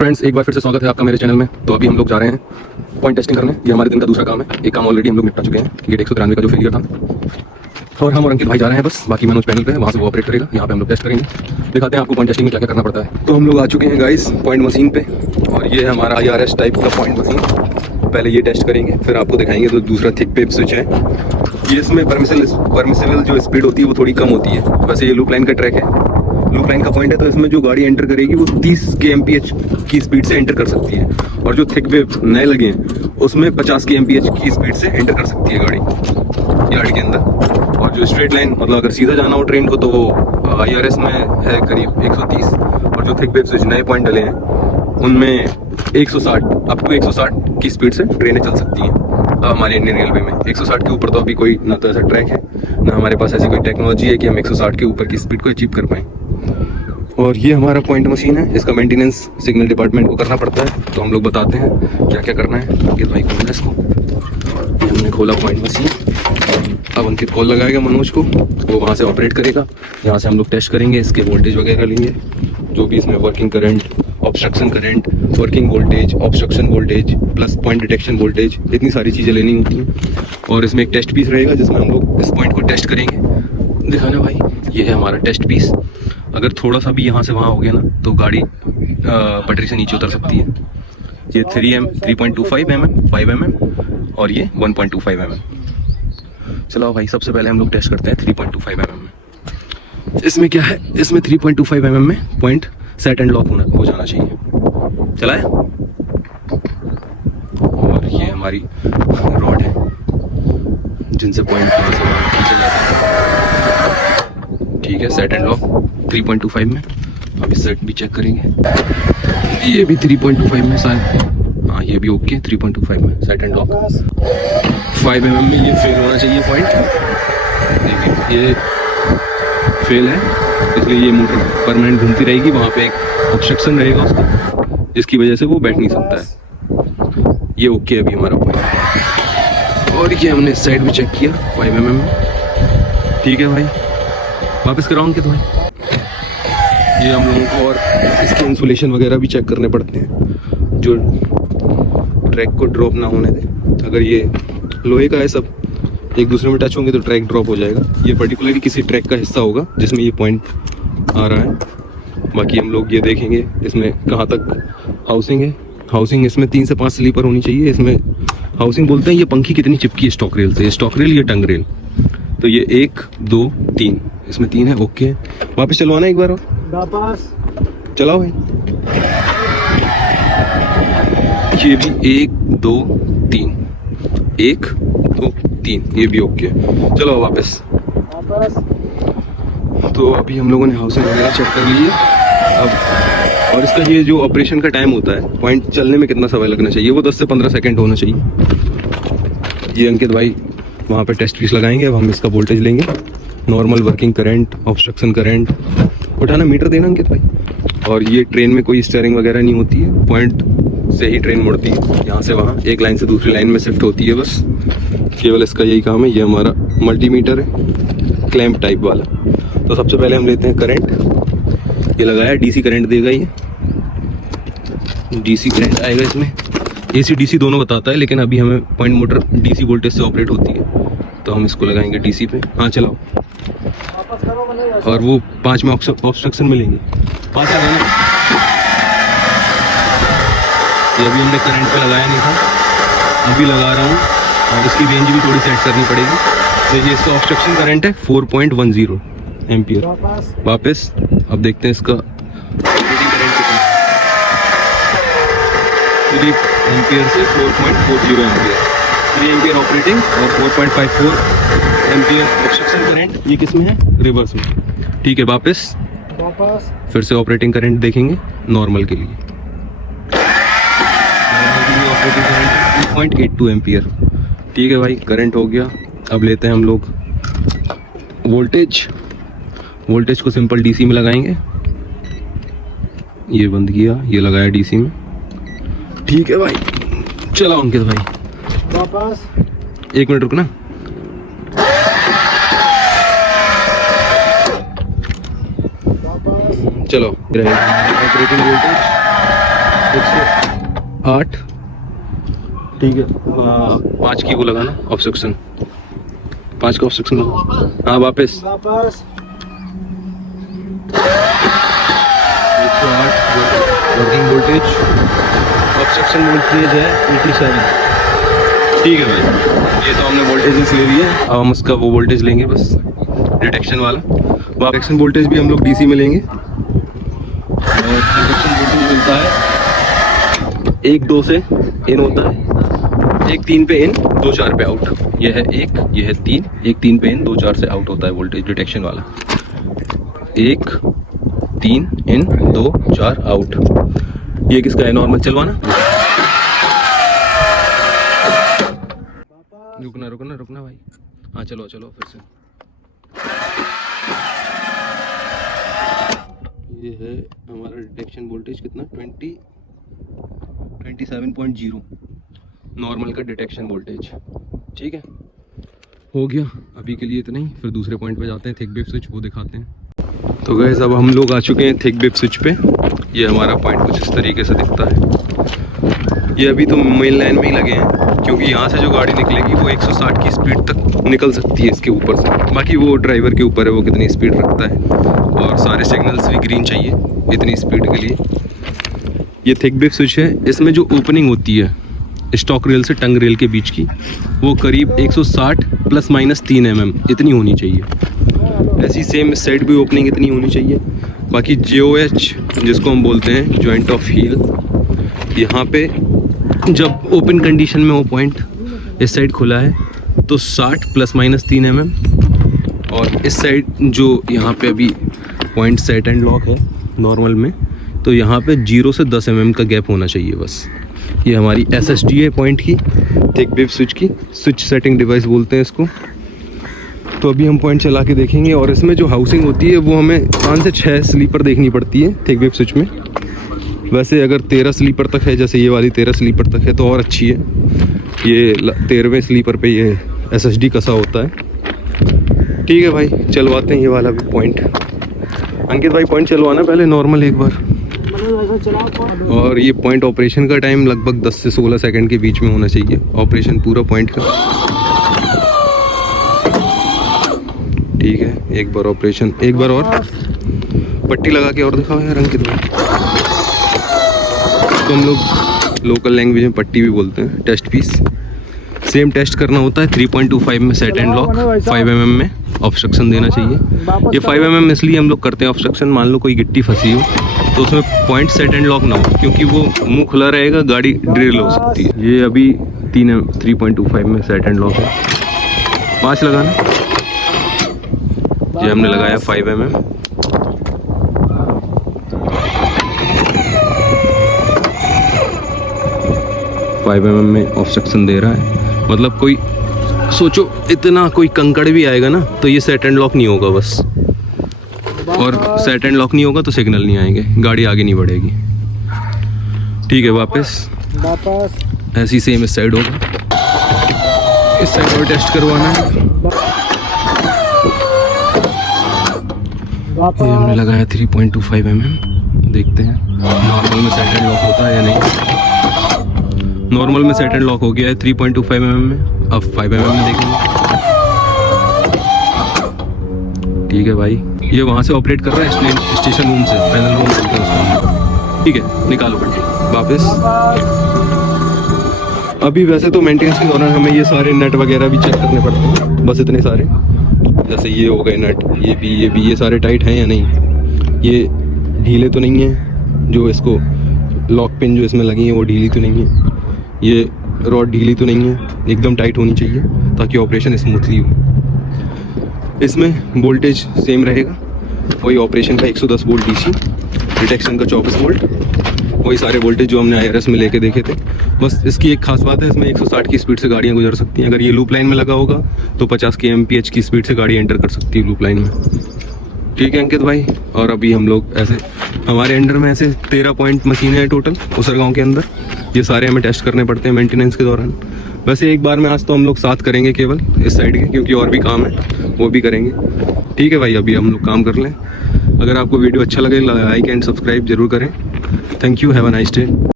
Friends, एक बार फिर से स्वागत है आपका मेरे चैनल में। तो अभी हम लोग जा रहे हैं पॉइंट टेस्टिंग करने। ये हमारे दिन का दूसरा काम है। एक काम ऑलरेडी हम लोग निपटा चुके हैं, गेट 193 का जो फेलियर था। और हम और अंकित भाई जा रहे हैं बस। बाकी मनोज पैनल पे है, वहाँ से वो ऑपरेट करेगा। यहाँ पे हम लोग टेस्ट करेंगे, दिखाते हैं आपको पॉइंट टेस्टिंग में क्या क्या करना पड़ता है। तो हम लोग आ चुके हैं गाइस पॉइंट मशीन पे, और ये है हमारा IRS टाइप का पॉइंट मशीन। पहले ये टेस्ट करेंगे, फिर आपको दिखाएंगे। तो दूसरा थिक पेप स्विच है ये, इसमें परमिसिबल जो स्पीड होती है वो थोड़ी कम होती है। वैसे ये लूप लाइन का ट्रैक है, लूप लाइन का पॉइंट है, तो इसमें जो गाड़ी एंटर करेगी वो 30 kmph की स्पीड से एंटर कर सकती है। और जो थिक वेव नए लगे हैं उसमें 50 kmph की स्पीड से एंटर कर सकती है गाड़ी के अंदर। और जो स्ट्रेट लाइन, मतलब अगर सीधा जाना हो ट्रेन को, तो वो IRS में है करीब 130। और जो थिक वेव स्विच नए पॉइंट डले हैं उनमें 160 अप टू 160 की स्पीड से ट्रेनें चल सकती हैं। हमारे इंडियन रेलवे में 160 के ऊपर तो अभी कोई ना तो ऐसा ट्रैक है, ना हमारे पास ऐसी कोई टेक्नोलॉजी है कि हम 160 के ऊपर की स्पीड को अचीव कर पाएँ। और ये हमारा पॉइंट मशीन है, इसका मेंटेनेंस सिग्नल डिपार्टमेंट को करना पड़ता है। तो हम लोग बताते हैं क्या क्या करना है। अंकित भाई खोलना है इसको। ये हमने खोला पॉइंट मशीन। अब अंकित कॉल लगाएगा मनोज को, वो वहाँ से ऑपरेट करेगा। यहाँ से हम लोग टेस्ट करेंगे, इसके वोल्टेज वगैरह लेंगे, जो भी इसमें working current, obstruction current, working voltage, obstruction voltage plus point detection voltage, इतनी सारी चीज़ें लेनी होती हैं। और इसमें एक टेस्ट पीस रहेगा जिसमें हम लोग इस पॉइंट को टेस्ट करेंगे। दिखाना भाई, ये है हमारा टेस्ट पीस। अगर थोड़ा सा भी यहाँ से वहाँ हो गया ना तो गाड़ी पटरी से नीचे उतर सकती है। ये 3.25 mm, 5 mm और ये 1.25 mm। चलो भाई, सबसे पहले हम लोग टेस्ट करते हैं 3.25 mm में। इसमें क्या है, इसमें 3.25 mm में पॉइंट सेट एंड लॉक हो जाना चाहिए। चला है। और ये हमारी रॉड है जिनसे पॉइंट खींचा जाता है। ठीक है, सेट एंड लॉक 3.25 में। अभी सेट भी चेक करेंगे, ये भी 3.25 में शायद। हाँ, ये भी ओके 3.25 में सेट एंड लॉक। 5 mm में ये फेल होना चाहिए पॉइंट। देखिए ये फेल है, इसलिए ये मोटर परमानेंट घूमती रहेगी। वहाँ पे एक ऑब्स्ट्रक्शन रहेगा उसका, जिसकी वजह से वो बैठ नहीं सकता है। ये ओके अभी हमारा पॉइंट। और ये हमने साइड भी चेक किया 5 mm में। ठीक है भाई, वापस कराऊँ कि तो भाई ये हम लोगों को और इसके इंसुलेशन वगैरह भी चेक करने पड़ते हैं, जो ट्रैक को ड्रॉप ना होने दे। अगर ये लोहे का है, सब एक दूसरे में टच होंगे तो ट्रैक ड्रॉप हो जाएगा। ये पर्टिकुलरली किसी ट्रैक का हिस्सा होगा जिसमें ये पॉइंट आ रहा है। बाकी हम लोग ये देखेंगे इसमें कहाँ तक हाउसिंग है। हाउसिंग इसमें 3 से 5 स्लीपर होनी चाहिए। इसमें हाउसिंग बोलते हैं ये पंखी कितनी चिपकी है स्टॉक रेल से, स्टॉक रेल या टंग रेल। तो ये 1 2 3, इसमें 3 है। ओके, वापस चलवाना एक बार और वापस चलाओ भाई। ये भी 1 2 3, 1 2 3, ये भी ओके। चलो वापस। तो अभी हम लोगों ने हाउसिंग वगैरह चेक कर ली है। अब और इसका ये जो ऑपरेशन का टाइम होता है, पॉइंट चलने में कितना समय लगना चाहिए, वो 10 से 15 सेकेंड होना चाहिए। ये अंकित भाई वहाँ पे टेस्ट पीस लगाएंगे। अब हम इसका वोल्टेज लेंगे, normal working current, obstruction current. उठाना मीटर देना अंकित भाई। और ये ट्रेन में कोई स्टीयरिंग वगैरह नहीं होती है, पॉइंट से ही ट्रेन मुड़ती है। यहाँ से वहाँ एक लाइन से दूसरी लाइन में शिफ्ट होती है, बस केवल इसका यही काम है। ये हमारा मल्टीमीटर है, क्लैंप टाइप वाला। तो सबसे पहले हम लेते हैं करंट। ये लगाया, DC करंट देगा ये, DC करंट आएगा इसमें। AC DC दोनों बताता है, लेकिन अभी हमें पॉइंट मोटर DC वोल्टेज से ऑपरेट होती है, तो हम इसको लगाएंगे DC पे। हाँ चलाओ। और वो 5 में ऑब्स्ट्रक्शन मिलेंगे, 5 लगाना। ये अभी हमने करंट पे लगाया नहीं था, अभी लगा रहा हूँ। और इसकी रेंज भी थोड़ी सेट करनी पड़ेगी। तो ये इसका ऑब्स्ट्रक्शन करंट है 4.10 एम्पियर। वापस अब देखते हैं इसका एम्पियर से 4.40 एम्पियर, 3 एम्पियर ऑपरेटिंग और 4.54 एम्पियर ऑब्स्ट्रक्शन करंट। ये किस में है, रिवर्स में। ठीक है, वापस फिर से ऑपरेटिंग करंट देखेंगे नॉर्मल के लिए। Operating current 2.82 ampere. ठीक है भाई, करंट हो गया। अब लेते हैं हम लोग वोल्टेज। वोल्टेज को सिंपल DC में लगाएंगे। ये बंद किया, ये लगाया DC में। ठीक है भाई, चलाओ अंकित भाई। वापस 1 मिनट रुकना। चलो ऑपरेटिंग वोल्टेज 108, ठीक है। 5 की वो लगाना ऑब्स्ट्रक्शन, 5 का ऑब्स्ट्रक्शन लगा। हाँ वापस 108 वर्किंग वोल्टेज, ऑब्स्ट्रक्शन वोल्टेज है 87। ठीक है भाई, ये तो हमने वोल्टेजेस ले लिए। अब हम उसका वो वोल्टेज लेंगे बस डिटेक्शन वाला। वो डिटेक्शन वोल्टेज भी हम लोग डीसी में लेंगे और डिटेक्शन वोल्टेज मिलता है 1-2 से इन होता है, 1-3 पे इन 2-4 पे आउट। ये है 1, ये है 3, 1-3 पे इन 2-4 से आउट होता है वोल्टेज डिटेक्शन वाला। 1-3 इन 2-4 आउट। ये किसका है? नॉर्मल चलवाना। रुकना भाई। हाँ चलो फिर से। ये है हमारा डिटेक्शन वोल्टेज कितना 27.0 नॉर्मल का डिटेक्शन वोल्टेज। ठीक है, हो गया अभी के लिए इतना ही। फिर दूसरे पॉइंट पे जाते हैं, थिक वेव स्विच, वो दिखाते हैं। तो गाइस अब हम लोग आ चुके हैं थिक वेव स्विच पे। ये हमारा पॉइंट कुछ इस तरीके से दिखता है। ये अभी तो मेन लाइन में ही लगे हैं क्योंकि यहाँ से जो गाड़ी निकलेगी वो 160 की स्पीड तक निकल सकती है इसके ऊपर से। बाकी वो ड्राइवर के ऊपर है वो कितनी स्पीड रखता है, और सारे सिग्नल्स भी ग्रीन चाहिए इतनी स्पीड के लिए। ये थिक वेव स्विच है। इसमें जो ओपनिंग होती है स्टॉक रेल से टंग रेल के बीच की, वो करीब 160 ± 3 mm इतनी होनी चाहिए। ऐसी सेम इस साइड भी ओपनिंग इतनी होनी चाहिए। बाकी JOH जिसको हम बोलते हैं जॉइंट ऑफ हील, यहाँ पे जब ओपन कंडीशन में वो पॉइंट इस साइड खुला है तो 60 ± 3 mm, और इस साइड जो यहाँ पे अभी पॉइंट सेट एंड लॉक है नॉर्मल में, तो यहाँ पे 0 से 10 mm का गैप होना चाहिए बस। ये हमारी SSD है पॉइंट की, थिक वेव स्विच की, स्विच सेटिंग डिवाइस बोलते हैं इसको। तो अभी हम पॉइंट चला के देखेंगे। और इसमें जो हाउसिंग होती है वो हमें 5 से 6 स्लीपर देखनी पड़ती है थिक वेव स्विच में। वैसे अगर 13 स्लीपर तक है, जैसे ये वाली 13 स्लीपर तक है तो और अच्छी है। ये 13वें स्लीपर पे ये SSD कसा होता है। ठीक है भाई, चलवाते हैं ये वाला भी पॉइंट। अंकित भाई पॉइंट चलवाना पहले नॉर्मल एक बार। और ये पॉइंट ऑपरेशन का टाइम लगभग 10 से 16 सेकंड के बीच में होना चाहिए, ऑपरेशन पूरा पॉइंट का। ठीक है, एक बार ऑपरेशन, एक बार और पट्टी लगा के और दिखाओ यार अंकित भाई। तो हम लोग लोकल लैंग्वेज में पट्टी भी बोलते हैं। टेस्ट पीस सेम टेस्ट करना होता है। 3.25 में सेट एंड लॉक, 5 mm में ऑब्स्ट्रक्शन देना चाहिए। ये 5 mm इसलिए हम लोग करते हैं ऑब्स्ट्रक्शन, मान लो कोई गिट्टी फंसी हो तो उसमें पॉइंट सेट एंड लॉक ना हो, क्योंकि वो मुंह खुला रहेगा, गाड़ी ड्रिल हो सकती है। ये अभी 3.25 में सेट एंड लॉक है। 5 लगाना। ये हमने लगाया 5 mm। में ऑब्स्ट्रक्शन दे रहा है, मतलब कोई सोचो इतना कोई कंकड़ भी आएगा ना तो ये सेट एंड लॉक नहीं होगा बस, और सेट एंड लॉक नहीं होगा तो सिग्नल नहीं आएंगे, गाड़ी आगे नहीं बढ़ेगी। ठीक है, वापस ऐसी सेम इस साइड होगा। इस साइड और टेस्ट करवाना है। ये हमने लगाया 3.25 mm। देखते हैं नॉर्मल में सेट एंड लॉक होता है या नहीं। नॉर्मल में सेट एंड लॉक हो गया है 3.25 mm में। अब 5 mm में देखेंगे। ठीक है भाई, ये वहाँ से ऑपरेट कर रहा है स्टेशन रूम से, पैनल रूम से उसको। ठीक है, निकालो पट्टी वापस। अभी वैसे तो मेंटेनेंस के दौरान हमें ये सारे नट वगैरह भी चेक करने पड़ते हैं, बस इतने सारे। जैसे ये हो गए नट, ये सारे टाइट हैं या नहीं, ये ढीले तो नहीं है, जो इसको लॉक पिन जो इसमें लगी है वो ढीली तो नहीं है, ये रॉड ढीली तो नहीं है, एकदम टाइट होनी चाहिए ताकि ऑपरेशन स्मूथली हो। इसमें वोल्टेज सेम रहेगा, वही ऑपरेशन का 110 वोल्ट DC, डिटेक्शन का 24 वोल्ट, वही सारे वोल्टेज जो हमने IRS में लेके देखे थे। बस इसकी एक खास बात है, इसमें 160 की स्पीड से गाड़ियाँ गुजर सकती हैं। अगर ये लूप लाइन में लगा होगा तो 50 kmph की स्पीड से गाड़ी एंटर कर सकती है लूप लाइन में। ठीक है अंकित भाई, और अभी हम लोग ऐसे हमारे अंडर में ऐसे 13 पॉइंट मशीनें हैं टोटल उसरगांव के अंदर। ये सारे हमें टेस्ट करने पड़ते हैं मेंटेनेंस के दौरान। वैसे एक बार में आज तो हम लोग 7 करेंगे केवल इस साइड के, क्योंकि और भी काम है वो भी करेंगे। ठीक है भाई, अभी हम लोग काम कर लें। अगर आपको वीडियो अच्छा लगे लाइक एंड सब्सक्राइब जरूर करें। Thank you, have a nice day.